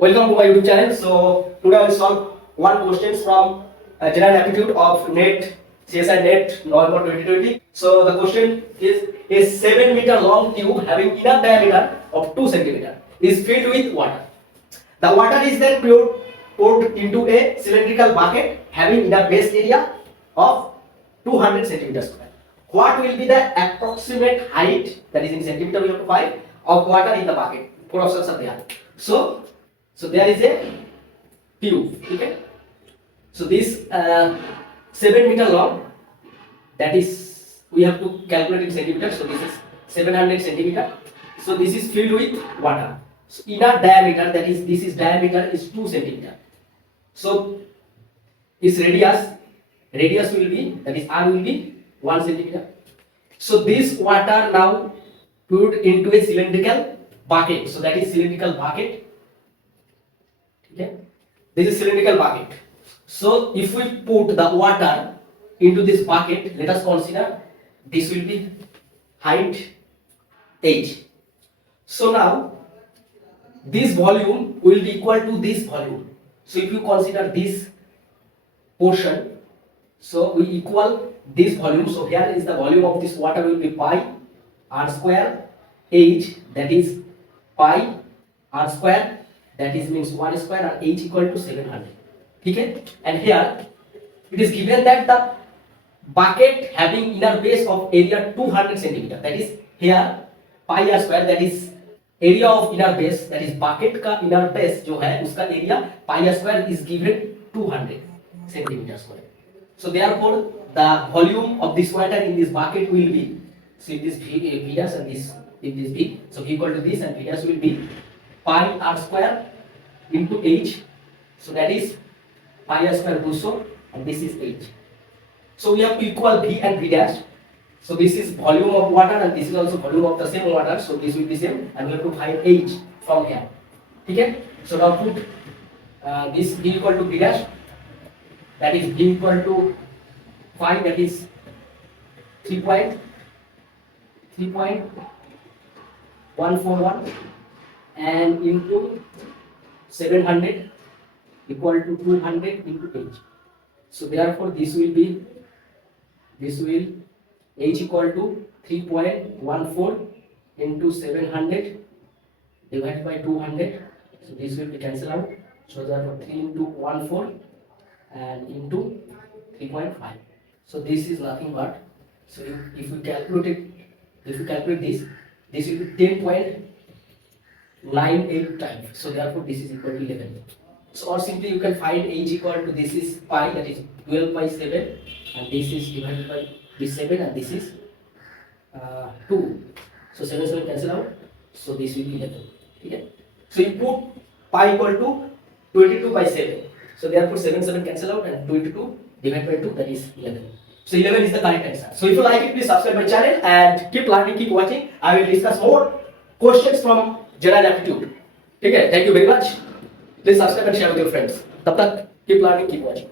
Welcome to my YouTube channel. So today I will solve one question from general aptitude of NET CSIR NET November 2020. So the question is: a 7-meter long tube having inner diameter of 2 centimeter is filled with water. The water is then poured into a cylindrical bucket having inner base area of 200 centimeters square. What will be the approximate height, that is in centimeter we have to find, of water in the bucket? 4 options are there. So there is a tube. Okay. So this 7-meter long, that is we have to calculate in centimeters. So this is 700 centimeter. So this is filled with water. So inner diameter, that is this is diameter is 2 centimeter. So its radius will be, that is R will be 1 centimeter. So this water now put into a cylindrical bucket. So that is cylindrical bucket. Okay. This is cylindrical bucket. So if we put the water into this bucket, let us consider this will be height h. So now this volume will be equal to this volume. So if you consider this portion, so we equal this volume. So here is the volume of this water will be pi r square h, that is pi r square, that is means 1 square, and h equal to 700. Okay? And here it is given that the bucket having inner base of area 200 centimeter, that is here pi r square, that is area of inner base, that is bucket का inner base जो है उसका area pi r square is given 200 centimeter square. So therefore the volume of this water in this bucket will be, so this v dash and this v, so v equal to this, and v dash will be pi r square into h. So that is pi r square 200 and this is h. So we have to equal v and v dash. So this is volume of water and this is also volume of the same water. So this will be same, and we have to find h from here. Okay? So now put this v equal to v dash, that is v equal to 5, that is 3.141, and into 700 equal to 200 into h. So therefore this will h equal to 3.14 into 700 divided by 200. So this will be cancelled out. So therefore 3 into 14 and into 3.5. So this is nothing but, so if we calculate this will be 10.98 times. So therefore this is equal to 11. So or simply you can find h equal to, this is pi, that is 12 by 7, and this is divided by this 7, and this is 2. So 7 cancel out. So this will be 11. Okay. So you put pi equal to 22 by 7. So therefore 7 cancel out, and 22 divided by 2, that is 11. So 11 is the correct answer. So if you like it, please subscribe my channel and keep learning, keep watching. I will discuss more questions from general aptitude. Okay. Thank you very much. Please subscribe and share with your friends. Tab tak keep learning, keep watching.